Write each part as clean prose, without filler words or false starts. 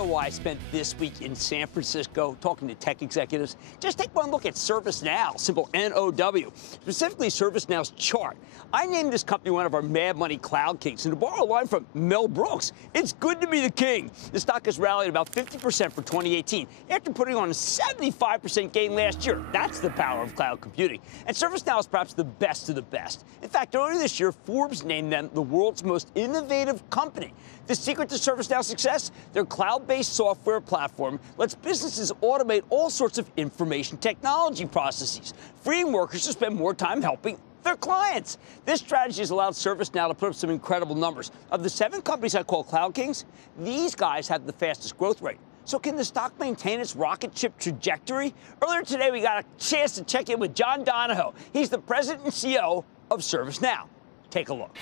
know why I spent this week in San Francisco talking to tech executives? Just take one look at ServiceNow, simple N-O-W, specifically ServiceNow's chart. I named this company one of our Mad Money Cloud Kings, and to borrow a line from Mel Brooks, it's good to be the king. The stock has rallied about 50% for 2018 after putting on a 75% gain last year. That's the power of cloud computing. And ServiceNow is perhaps the best of the best. In fact, earlier this year, Forbes named them the world's most innovative company. The secret to ServiceNow's success? Their cloud-based software platform lets businesses automate all sorts of information technology processes, freeing workers to spend more time helping their clients. This strategy has allowed ServiceNow to put up some incredible numbers. Of the 7 companies I call Cloud Kings, these guys have the fastest growth rate. So can the stock maintain its rocket ship trajectory? Earlier today, we got a chance to check in with John Donahoe. He's the president and CEO of ServiceNow. Take a look.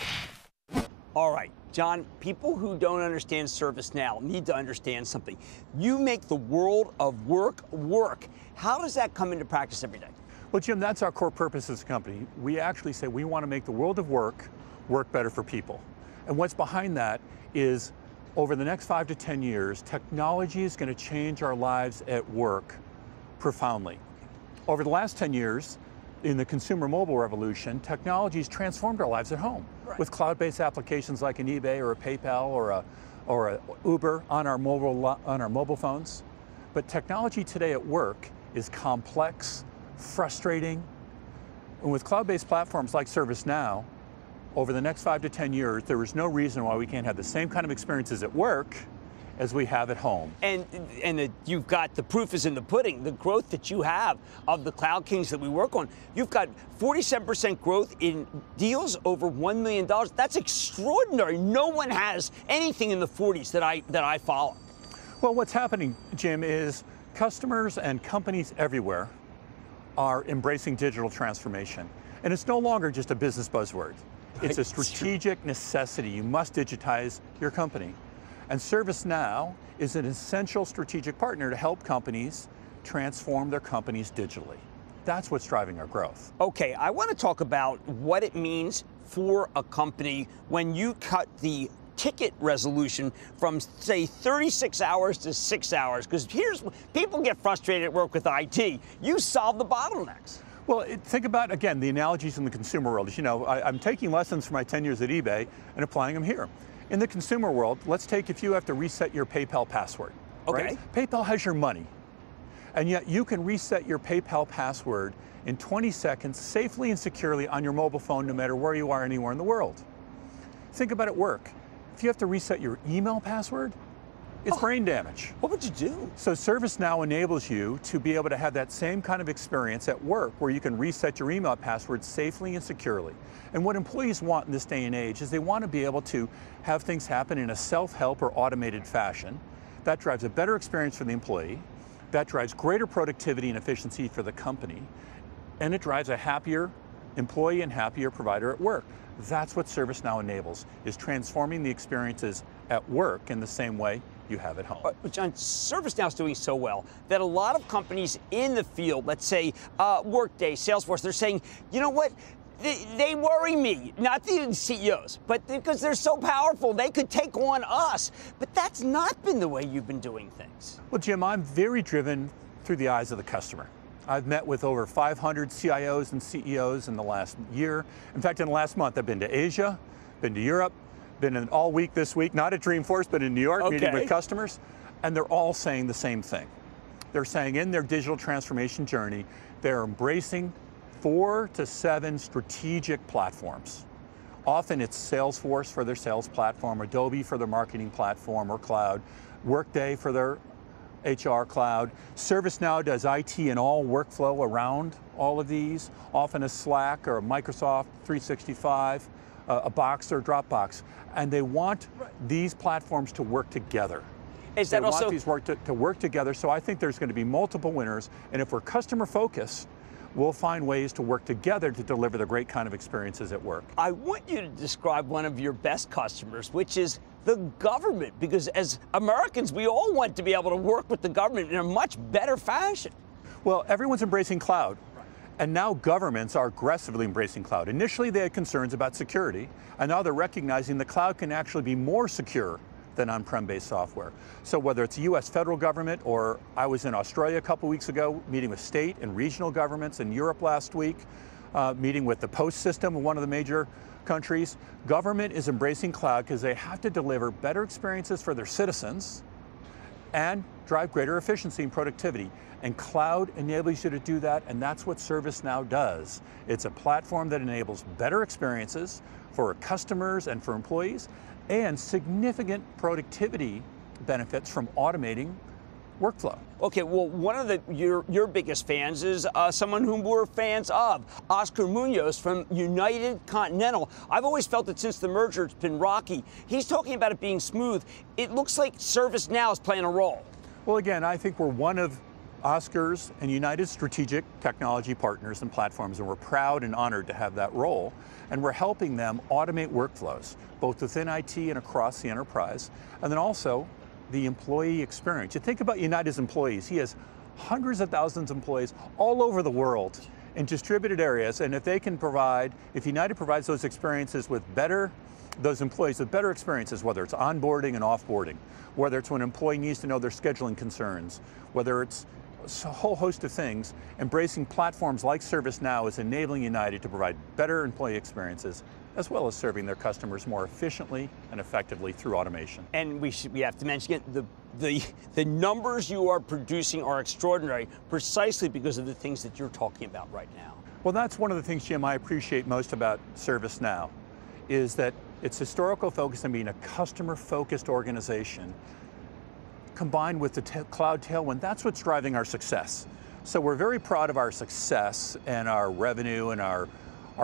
All right, John, people who don't understand ServiceNow need to understand something. You make the world of work work. How does that come into practice every day? Well, Jim, that's our core purpose as a company. We actually say we want to make the world of work better for people. And what's behind that is over the next 5 to 10 years, technology is going to change our lives at work profoundly. Over the last 10 years, in the consumer mobile revolution, technology has transformed our lives at home. Right. With cloud-based applications like an eBay or a PayPal or a Uber on our mobile phones. But technology today at work is complex, frustrating, and with cloud-based platforms like ServiceNow, over the next 5 to 10 years, there is no reason why we can't have the same kind of experiences at work as we have at home. And you've got, the proof is in the pudding, the growth that you have of the Cloud Kings that we work on. You've got 47% growth in deals over $1 million. That's extraordinary. No one has anything in the 40s that I follow. Well, what's happening, Jim, is customers and companies everywhere are embracing digital transformation. And it's no longer just a business buzzword. It's a strategic necessity. You must digitize your company. And ServiceNow is an essential strategic partner to help companies transform their companies digitally. That's what's driving our growth. Okay, I want to talk about what it means for a company when you cut the ticket resolution from, say, 36 hours to 6 hours, because people get frustrated at work with IT. You solve the bottlenecks. Well, think about, again, the analogies in the consumer world. As you know, I'm taking lessons from my 10 years at eBay and applying them here. In the consumer world, let's take if you have to reset your PayPal password. Okay. Right? PayPal has your money, and yet you can reset your PayPal password in 20 seconds safely and securely on your mobile phone, no matter where you are anywhere in the world. Think about it at work. If you have to reset your email password, it's brain damage. What would you do? So ServiceNow enables you to be able to have that same kind of experience at work where you can reset your email password safely and securely. And what employees want in this day and age is they want to be able to have things happen in a self-help or automated fashion. That drives a better experience for the employee. That drives greater productivity and efficiency for the company. And it drives a happier employee and happier provider at work. That's what ServiceNow enables, is transforming the experiences at work in the same way you have at home. John, ServiceNow is doing so well that a lot of companies in the field, let's say Workday, Salesforce, they're saying, you know what? They worry me, not the CEOs, but because they're so powerful, they could take on us. But that's not been the way you've been doing things. Well, Jim, I'm very driven through the eyes of the customer. I've met with over 500 CIOs and CEOs in the last year. In fact, in the last month, I've been to Asia, been to Europe, been in all week this week, not at Dreamforce, but in New York, meeting with customers, and they're all saying the same thing. They're saying in their digital transformation journey, they're embracing 4 to 7 strategic platforms. Often it's Salesforce for their sales platform, Adobe for their marketing platform or cloud, Workday for their HR cloud. ServiceNow does IT and all workflow around all of these, often a Slack or a Microsoft 365, a Box or Dropbox. And they want these platforms to work together. Is that also... They want these to work together, so I think there's going to be multiple winners. And if we're customer focused, we'll find ways to work together to deliver the great kind of experiences at work. I want you to describe one of your best customers, which is the government, because as Americans, we all want to be able to work with the government in a much better fashion. Well, everyone's embracing cloud, and now governments are aggressively embracing cloud. Initially, they had concerns about security, and now they're recognizing the cloud can actually be more secure than on-prem-based software. So whether it's the US federal government, or I was in Australia a couple weeks ago meeting with state and regional governments, in Europe last week, meeting with the post system of one of the major countries, government is embracing cloud because they have to deliver better experiences for their citizens and drive greater efficiency and productivity. And cloud enables you to do that, and that's what ServiceNow does. It's a platform that enables better experiences for customers and for employees, and significant productivity benefits from automating workflow. Okay, well, one of your biggest fans is someone whom we're fans of, Oscar Munoz from United Continental. I've always felt that since the merger, it's been rocky. He's talking about it being smooth. It looks like ServiceNow is playing a role. Well, again, I think we're one of Oscar's and United's strategic technology partners and platforms, and we're proud and honored to have that role. And we're helping them automate workflows, both within IT and across the enterprise, and then also the employee experience. You think about United's employees. He has hundreds of thousands of employees all over the world in distributed areas, and if United provides those experiences with those employees with better experiences, whether it's onboarding and offboarding, whether it's when an employee needs to know their scheduling concerns, whether it's a whole host of things, embracing platforms like ServiceNow is enabling United to provide better employee experiences, as well as serving their customers more efficiently and effectively through automation. And we have to mention it, the numbers you are producing are extraordinary, precisely because of the things that you're talking about right now. Well, that's one of the things, Jim, I appreciate most about ServiceNow, is that its historical focus on being a customer-focused organization, combined with the cloud tailwind, that's what's driving our success. So we're very proud of our success and our revenue and our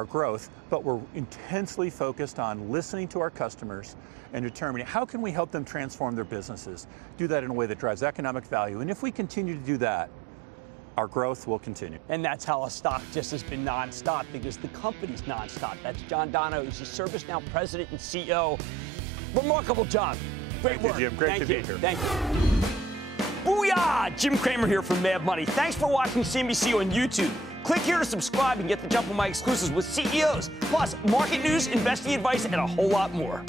growth, but we're intensely focused on listening to our customers and determining how can we help them transform their businesses, do that in a way that drives economic value. And if we continue to do that, our growth will continue. And that's how a stock just has been nonstop, because the company's nonstop. That's John Donahoe. He's the ServiceNow president and CEO. Remarkable job. Great work. Thank you, Jim. Great to be here. Thank you. Booyah! Jim Cramer here from Mad Money. Thanks for watching CNBC on YouTube. Click here to subscribe and get the jump on my exclusives with CEOs, plus market news, investing advice, and a whole lot more.